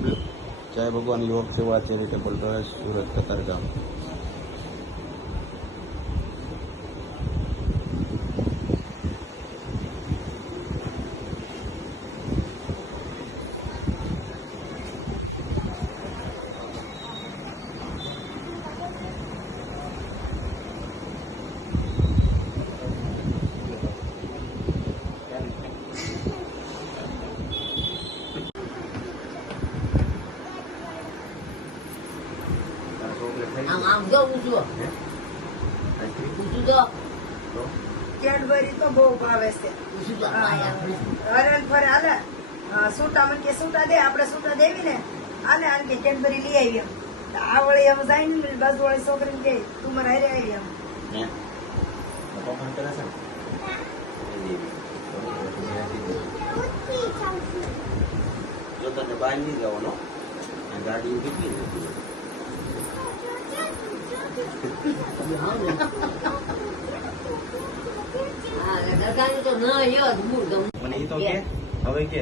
જય ભગવાન લોક સેવા ચેરિટેબલ ટ્રસ્ટ સુરત કતારગામ. આમ જો ઊંચું જો કેડબરી તો બહુ ભાવે છે. ઊંચું જો હરણ ફરે હાલે સૂટા મને કે સૂટા દે, આપણે સૂટા દેવી ને હાલે આને કે કેડબરી લઈ આવી. આ વળી એમ જાય ને બાજુ વાળી છોકરીને કે તું મારે હારે આવી એમ. જો તને બહાર નહીં જવાનો, ગાડી ઉભી નથી. હા દરગાહ તો ન યો મને એ તો કે હવે કે